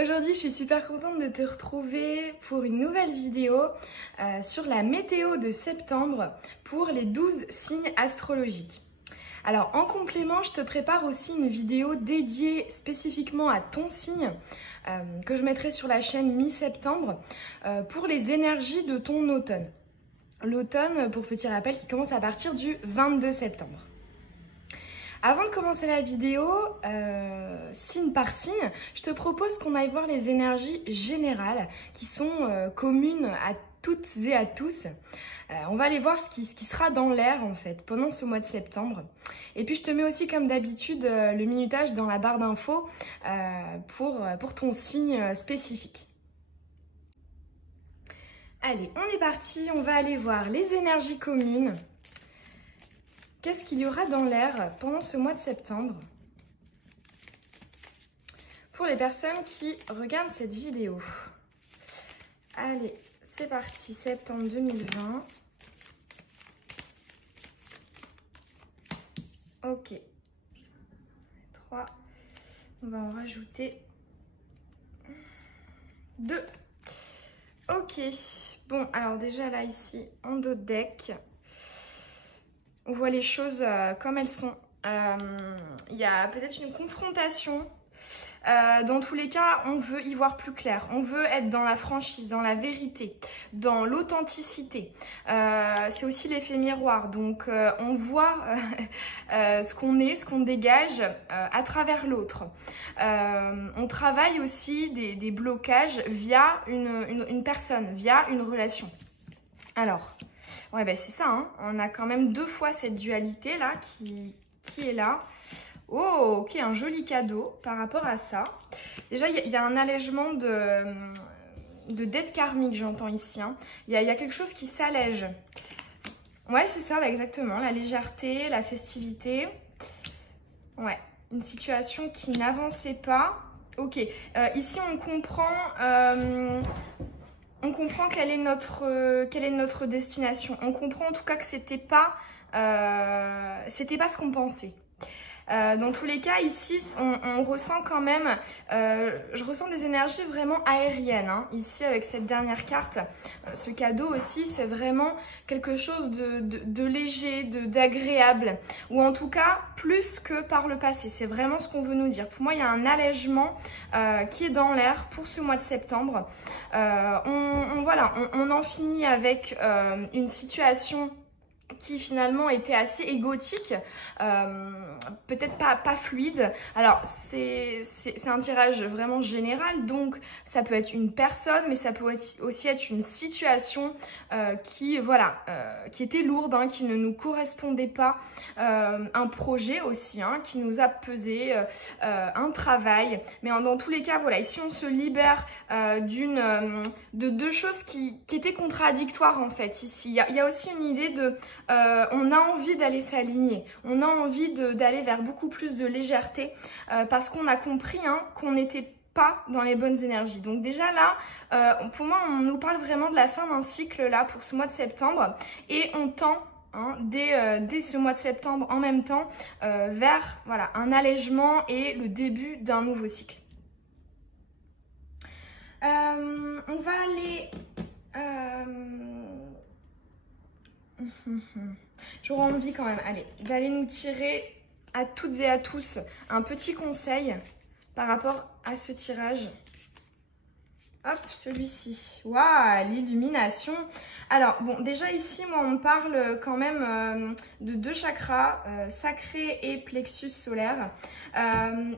Aujourd'hui, je suis super contente de te retrouver pour une nouvelle vidéo sur la météo de septembre pour les 12 signes astrologiques. Alors, en complément, je te prépare aussi une vidéo dédiée spécifiquement à ton signe que je mettrai sur la chaîne mi-septembre pour les énergies de ton automne. L'automne, pour petit rappel, qui commence à partir du 22 septembre. Avant de commencer la vidéo, signe par signe, je te propose qu'on aille voir les énergies générales qui sont communes à toutes et à tous. On va aller voir ce qui sera dans l'air en fait pendant ce mois de septembre. Et puis je te mets aussi comme d'habitude le minutage dans la barre d'infos pour ton signe spécifique. Allez, on est parti, on va aller voir les énergies communes. Qu'est-ce qu'il y aura dans l'air pendant ce mois de septembre pour les personnes qui regardent cette vidéo? Allez, c'est parti, septembre 2020. Ok. 3. On va en rajouter 2. Ok. Bon, alors déjà là, ici, en dos de deck, on voit les choses comme elles sont. Il y a peut-être une confrontation. Dans tous les cas, on veut y voir plus clair. On veut être dans la franchise, dans la vérité, dans l'authenticité. C'est aussi l'effet miroir. Donc, on voit ce qu'on est, ce qu'on dégage à travers l'autre. On travaille aussi des blocages via une personne, via une relation. Alors, ouais, ben c'est ça, hein. On a quand même deux fois cette dualité là qui est là. Oh, ok, un joli cadeau par rapport à ça. Déjà, il y a un allègement de dette karmique, j'entends ici. Hein. Il y a quelque chose qui s'allège. Ouais, c'est ça, bah, exactement. La légèreté, la festivité. Ouais, une situation qui n'avançait pas. Ok, ici on comprend quelle est notre destination. On comprend en tout cas que c'était pas ce qu'on pensait. Dans tous les cas, ici, on ressent quand même, je ressens des énergies vraiment aériennes. Hein. Ici, avec cette dernière carte, ce cadeau aussi, c'est vraiment quelque chose de léger, d'agréable. Ou en tout cas, plus que par le passé. C'est vraiment ce qu'on veut nous dire. Pour moi, il y a un allègement qui est dans l'air pour ce mois de septembre. On en finit avec une situation qui finalement était assez égotique, peut-être pas fluide. Alors c'est un tirage vraiment général, donc ça peut être une personne, mais ça peut aussi être une situation qui était lourde, hein, qui ne nous correspondait pas, un projet aussi, hein, qui nous a pesé, un travail. Mais dans tous les cas, voilà, ici on se libère de deux choses qui étaient contradictoires en fait. Ici, il y a aussi une idée de on a envie d'aller s'aligner, on a envie d'aller vers beaucoup plus de légèreté parce qu'on a compris, hein, qu'on n'était pas dans les bonnes énergies. Donc déjà là, pour moi, on nous parle vraiment de la fin d'un cycle là pour ce mois de septembre et on tend, hein, dès ce mois de septembre en même temps vers voilà, un allègement et le début d'un nouveau cycle. On va aller... J'aurais envie quand même, allez, d'aller nous tirer à toutes et à tous un petit conseil par rapport à ce tirage. Hop, celui-ci. Waouh, l'illumination. Alors, bon, déjà ici, moi, on parle quand même de deux chakras, sacré et plexus solaire.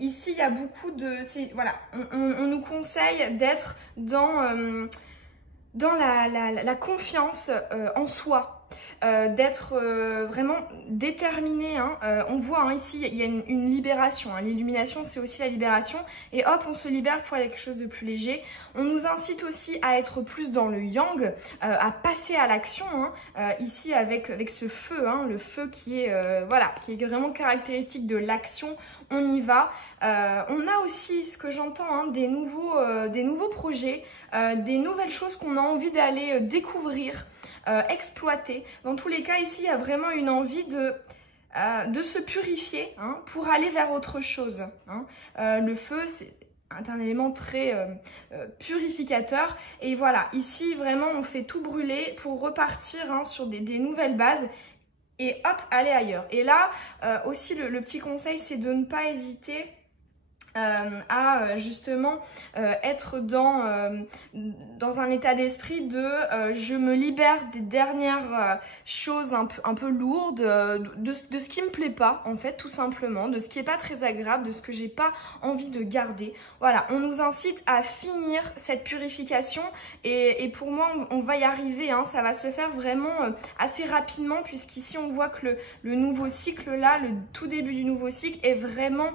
Ici, il y a beaucoup de... Voilà, on nous conseille d'être dans la confiance en soi. D'être vraiment déterminé, hein. On voit, hein, ici il y a une libération, hein. L'illumination c'est aussi la libération et hop on se libère pour aller à quelque chose de plus léger. On nous incite aussi à être plus dans le yang, à passer à l'action, hein. Ici avec ce feu, hein, le feu qui est qui est vraiment caractéristique de l'action. On y va. On a aussi ce que j'entends, hein, des nouveaux projets, des nouvelles choses qu'on a envie d'aller découvrir, exploiter. Dans tous les cas, ici, il y a vraiment une envie de se purifier, hein, pour aller vers autre chose. Hein. Le feu, un élément très purificateur. Et voilà, ici vraiment on fait tout brûler pour repartir hein, sur des nouvelles bases et hop, aller ailleurs. Et là aussi le petit conseil, c'est de ne pas hésiter à justement être dans un état d'esprit de je me libère des dernières choses un peu lourdes, de ce qui me plaît pas en fait, tout simplement, de ce qui est pas très agréable, de ce que j'ai pas envie de garder. Voilà, on nous incite à finir cette purification et pour moi on va y arriver, hein, ça va se faire vraiment assez rapidement puisqu'ici on voit que le nouveau cycle là, le tout début du nouveau cycle est vraiment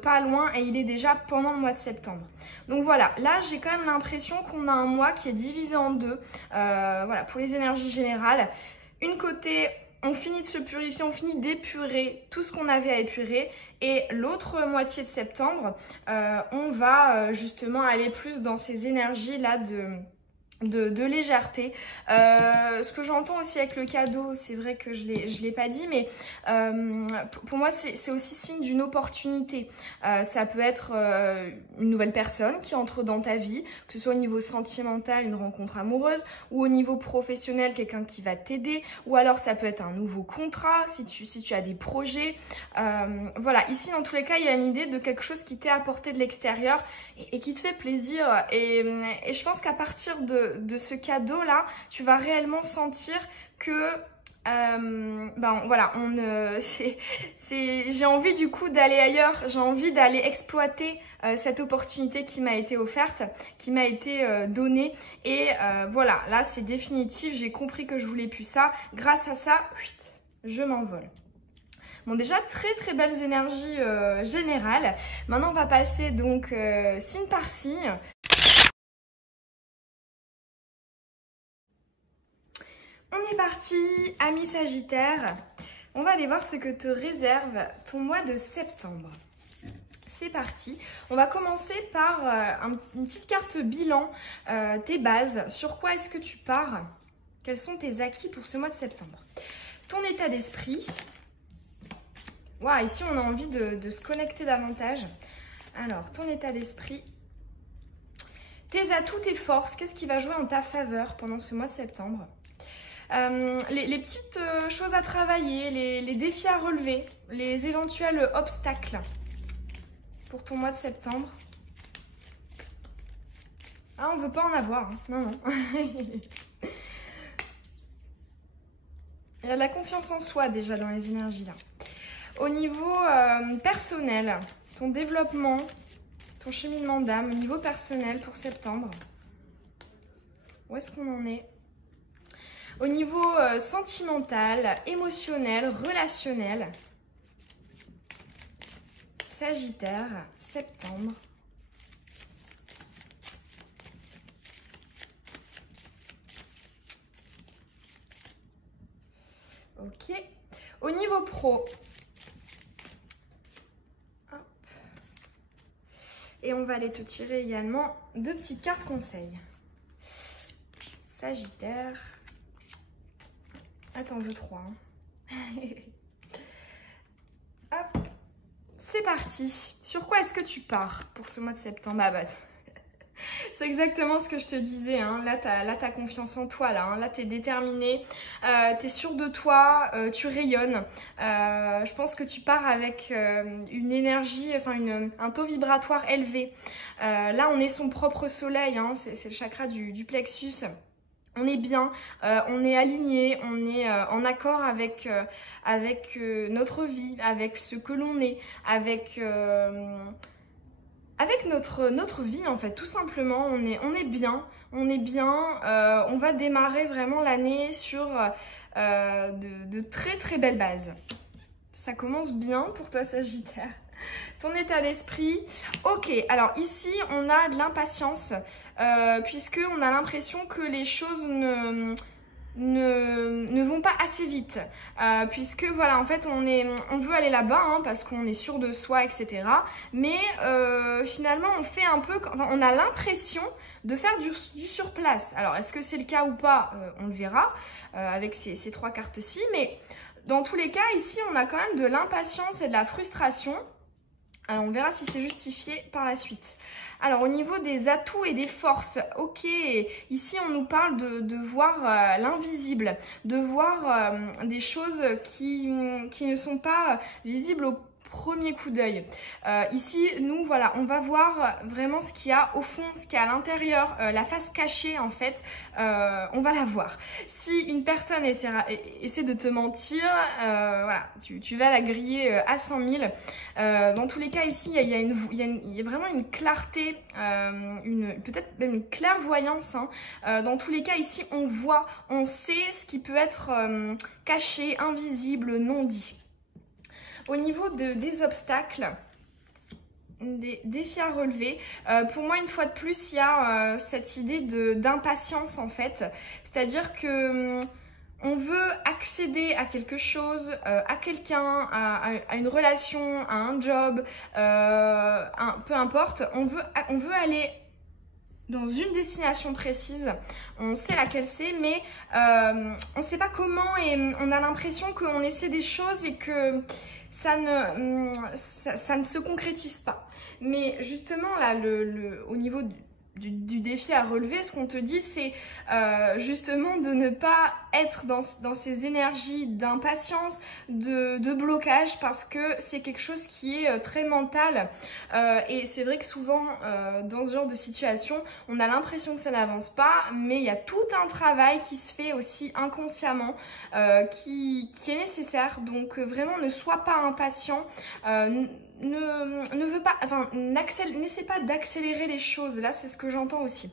pas loin et il est déjà pendant le mois de septembre. Donc voilà, là j'ai quand même l'impression qu'on a un mois qui est divisé en deux, voilà, pour les énergies générales. Une côté, on finit de se purifier, on finit d'épurer tout ce qu'on avait à épurer, et l'autre moitié de septembre, on va justement aller plus dans ces énergies là de légèreté. Ce que j'entends aussi avec le cadeau, c'est vrai que je l'ai pas dit, mais pour moi c'est aussi signe d'une opportunité. Ça peut être une nouvelle personne qui entre dans ta vie, que ce soit au niveau sentimental, une rencontre amoureuse, ou au niveau professionnel, quelqu'un qui va t'aider, ou alors ça peut être un nouveau contrat si tu as des projets. Voilà, ici dans tous les cas il y a une idée de quelque chose qui t'est apporté de l'extérieur et qui te fait plaisir, et je pense qu'à partir de ce cadeau là, tu vas réellement sentir que voilà, j'ai envie du coup d'aller ailleurs, j'ai envie d'aller exploiter cette opportunité qui m'a été offerte, qui m'a été donnée, et voilà, là c'est définitif, j'ai compris que je voulais plus ça, grâce à ça, je m'envole. Bon, déjà très belles énergies générales. Maintenant on va passer donc signe par signe. On est parti, amis Sagittaire. On va aller voir ce que te réserve ton mois de septembre. C'est parti. On va commencer par une petite carte bilan, tes bases. Sur quoi est-ce que tu pars? Quels sont tes acquis pour ce mois de septembre? Ton état d'esprit. Waouh, ici on a envie de se connecter davantage. Alors, ton état d'esprit. Tes atouts, tes forces. Qu'est-ce qui va jouer en ta faveur pendant ce mois de septembre? Les petites choses à travailler, les défis à relever, les éventuels obstacles pour ton mois de septembre. Ah, on veut pas en avoir, hein. Non. Il y a de la confiance en soi déjà dans les énergies là. Au niveau personnel, ton développement, ton cheminement d'âme, au niveau personnel pour septembre, où est-ce qu'on en est? Au niveau sentimental, émotionnel, relationnel, Sagittaire, septembre. Ok. Au niveau pro. Hop. Et on va aller te tirer également deux petites cartes conseils. Sagittaire. Attends, je veux 3. Hop, c'est parti. Sur quoi est-ce que tu pars pour ce mois de septembre? Ah bah, c'est exactement ce que je te disais, hein. Là, t'as confiance en toi, là, hein. Là, t'es déterminée, t'es sûre de toi, tu rayonnes. Je pense que tu pars avec une énergie, enfin un taux vibratoire élevé. Là, on est son propre soleil, hein. C'est le chakra du plexus. On est bien, on est aligné, on est en accord avec notre vie, avec ce que l'on est, avec notre vie en fait, tout simplement. On est bien, on va démarrer vraiment l'année sur de très belles bases. Ça commence bien pour toi Sagittaire. Ton état d'esprit. Ok, alors ici on a de l'impatience puisque on a l'impression que les choses ne vont pas assez vite, puisque voilà, en fait on veut aller là-bas, hein, parce qu'on est sûr de soi, etc. Mais finalement on fait un peu, enfin, on a l'impression de faire du surplace. Alors est-ce que c'est le cas ou pas, on le verra avec ces trois cartes-ci, mais dans tous les cas ici on a quand même de l'impatience et de la frustration. Alors, on verra si c'est justifié par la suite. Alors, au niveau des atouts et des forces, ok, ici on nous parle de voir l'invisible, de voir des choses qui ne sont pas visibles au premier coup d'œil. Ici, nous, voilà, on va voir vraiment ce qu'il y a au fond, ce qu'il y a à l'intérieur, la face cachée, en fait, on va la voir. Si une personne essaie de te mentir, voilà, tu vas la griller à 100 000. Dans tous les cas, ici, il y a vraiment une clarté, peut-être même une clairvoyance. Hein. Dans tous les cas, ici, on voit, on sait ce qui peut être caché, invisible, non dit. Au niveau des obstacles, des défis à relever, pour moi, une fois de plus, il y a cette idée d'impatience, en fait. C'est-à-dire que on veut accéder à quelque chose, à quelqu'un, à une relation, à un job, peu importe. On veut aller dans une destination précise, on sait laquelle c'est, mais on ne sait pas comment et on a l'impression qu'on essaie des choses et que ça ne se concrétise pas. Mais justement, là, au niveau du défi à relever, ce qu'on te dit, c'est justement de ne pas être dans ces énergies d'impatience, de blocage, parce que c'est quelque chose qui est très mental. Et c'est vrai que souvent, dans ce genre de situation, on a l'impression que ça n'avance pas, mais il y a tout un travail qui se fait aussi inconsciemment, qui est nécessaire. Donc vraiment, ne sois pas impatient. N'essaie pas d'accélérer les choses. Là, c'est ce que j'entends aussi.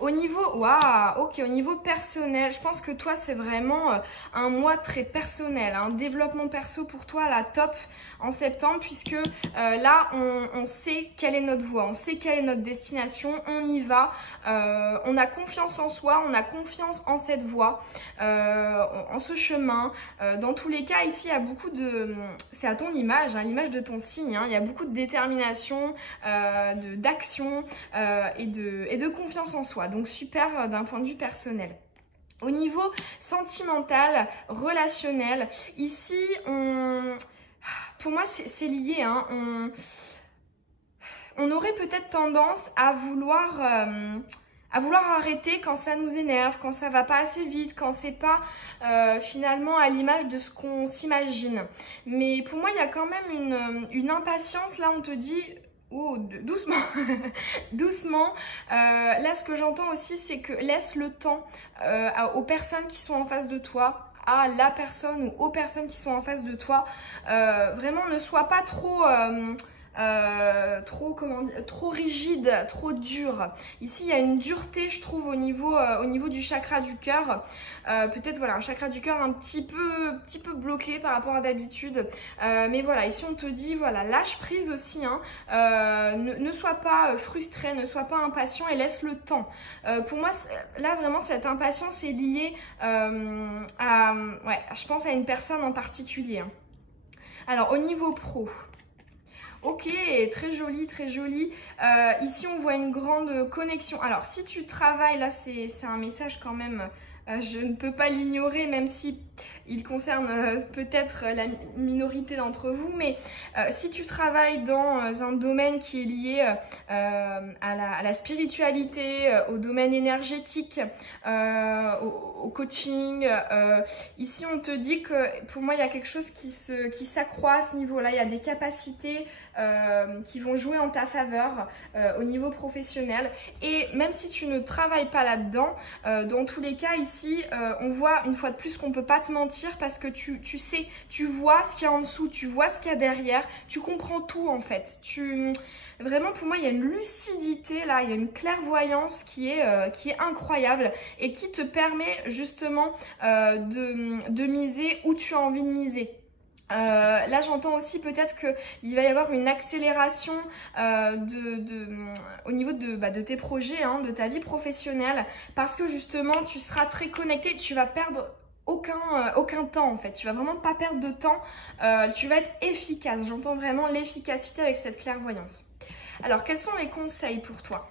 Au niveau, waouh, ok, au niveau personnel, je pense que toi, c'est vraiment un mois très personnel, un développement perso pour toi, la top en septembre, puisque là, on sait quelle est notre voie, on sait quelle est notre destination, on y va, on a confiance en soi, on a confiance en cette voie, en ce chemin. Dans tous les cas, ici, il y a beaucoup de, c'est à ton image, hein, l'image de ton signe, hein, il y a beaucoup de détermination, d'action et de confiance en soi. Donc super d'un point de vue personnel. Au niveau sentimental, relationnel, ici, pour moi, c'est lié. Hein, on aurait peut-être tendance à vouloir arrêter quand ça nous énerve, quand ça va pas assez vite, quand c'est pas finalement à l'image de ce qu'on s'imagine. Mais pour moi, il y a quand même une impatience. Là, on te dit... Oh, doucement, doucement. Là, ce que j'entends aussi, c'est que laisse le temps aux personnes qui sont en face de toi, à la personne ou aux personnes qui sont en face de toi. Vraiment, ne sois pas trop trop rigide, trop dur. Ici, il y a une dureté, je trouve, au niveau du chakra du cœur. Peut-être, voilà, un chakra du cœur un petit peu bloqué par rapport à d'habitude. Mais voilà, ici, on te dit, voilà, lâche prise aussi. Hein. Ne sois pas frustré, ne sois pas impatient et laisse le temps. Pour moi, là, vraiment, cette impatience est liée je pense à une personne en particulier. Hein. Alors, au niveau pro... Ok, très joli, très joli. Ici, on voit une grande connexion. Alors, si tu travailles, là, c'est un message quand même, je ne peux pas l'ignorer, même si il concerne peut-être la minorité d'entre vous. Mais si tu travailles dans un domaine qui est lié à la spiritualité, au domaine énergétique, au coaching, ici, on te dit que pour moi, il y a quelque chose qui s'accroît à ce niveau-là. Il y a des capacités qui vont jouer en ta faveur au niveau professionnel. Et même si tu ne travailles pas là-dedans, dans tous les cas ici, on voit une fois de plus qu'on ne peut pas te mentir parce que tu sais, tu vois ce qu'il y a en dessous, tu vois ce qu'il y a derrière, tu comprends tout en fait. Vraiment, pour moi, il y a une lucidité là, il y a une clairvoyance qui est incroyable et qui te permet justement de miser où tu as envie de miser. Là, j'entends aussi peut-être qu'il va y avoir une accélération au niveau de tes projets, hein, de ta vie professionnelle, parce que justement, tu seras très connecté, tu vas perdre aucun temps en fait, tu vas vraiment pas perdre de temps, tu vas être efficace. J'entends vraiment l'efficacité avec cette clairvoyance. Alors, quels sont les conseils pour toi ?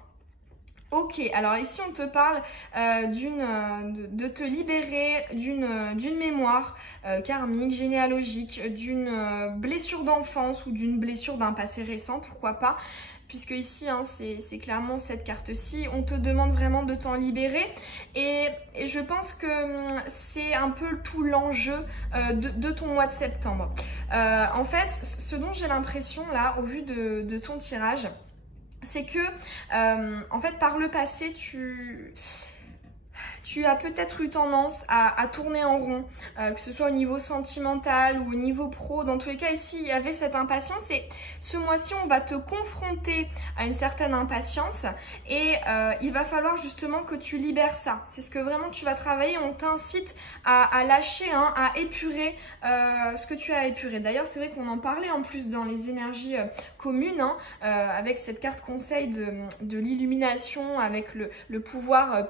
Ok, alors ici on te parle de te libérer d'une mémoire karmique, généalogique, d'une blessure d'enfance ou d'une blessure d'un passé récent, pourquoi pas. Puisque ici, hein, c'est clairement cette carte-ci, on te demande vraiment de t'en libérer. Et je pense que c'est un peu tout l'enjeu de ton mois de septembre. En fait, ce dont j'ai l'impression là, au vu de ton tirage, c'est que, en fait, par le passé, tu as peut-être eu tendance à tourner en rond, que ce soit au niveau sentimental ou au niveau pro. Dans tous les cas, ici, il y avait cette impatience et ce mois-ci, on va te confronter à une certaine impatience et il va falloir justement que tu libères ça. C'est ce que vraiment tu vas travailler. On t'incite à lâcher, hein, à épurer ce que tu as épuré. D'ailleurs, c'est vrai qu'on en parlait en plus dans les énergies communes, hein, avec cette carte conseil de l'illumination, avec le pouvoir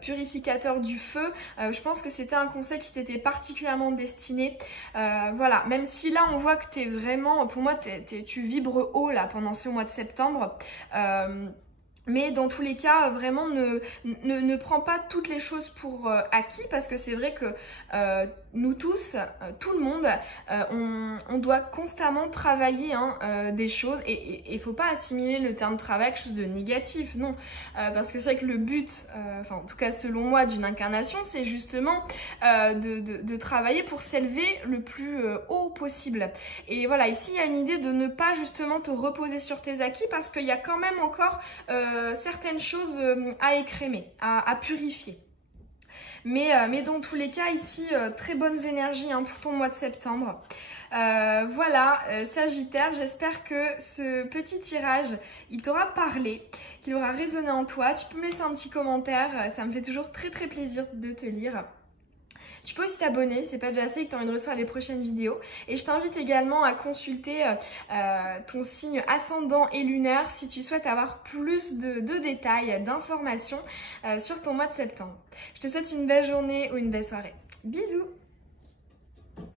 purificateur du feu. Je pense que c'était un conseil qui t'était particulièrement destiné. Voilà, même si là on voit que t'es vraiment, pour moi tu vibres haut là pendant ce mois de septembre. Mais dans tous les cas, vraiment ne prends pas toutes les choses pour acquis, parce que c'est vrai que nous tous, tout le monde, on doit constamment travailler, hein, des choses, et il ne faut pas assimiler le terme travail à quelque chose de négatif, non, parce que c'est vrai que le but, enfin en tout cas selon moi, d'une incarnation, c'est justement de travailler pour s'élever le plus haut possible. Et voilà, ici il y a une idée de ne pas justement te reposer sur tes acquis, parce qu'il y a quand même encore certaines choses à écrémer, à purifier. Mais dans tous les cas, ici, très bonnes énergies, hein, pour ton mois de septembre. Voilà, Sagittaire, j'espère que ce petit tirage, il t'aura parlé, qu'il aura résonné en toi. Tu peux me laisser un petit commentaire, ça me fait toujours très très plaisir de te lire. Tu peux aussi t'abonner, si c'est pas déjà fait et que tu as envie de recevoir les prochaines vidéos. Et je t'invite également à consulter ton signe ascendant et lunaire si tu souhaites avoir plus de détails, d'informations sur ton mois de septembre. Je te souhaite une belle journée ou une belle soirée. Bisous!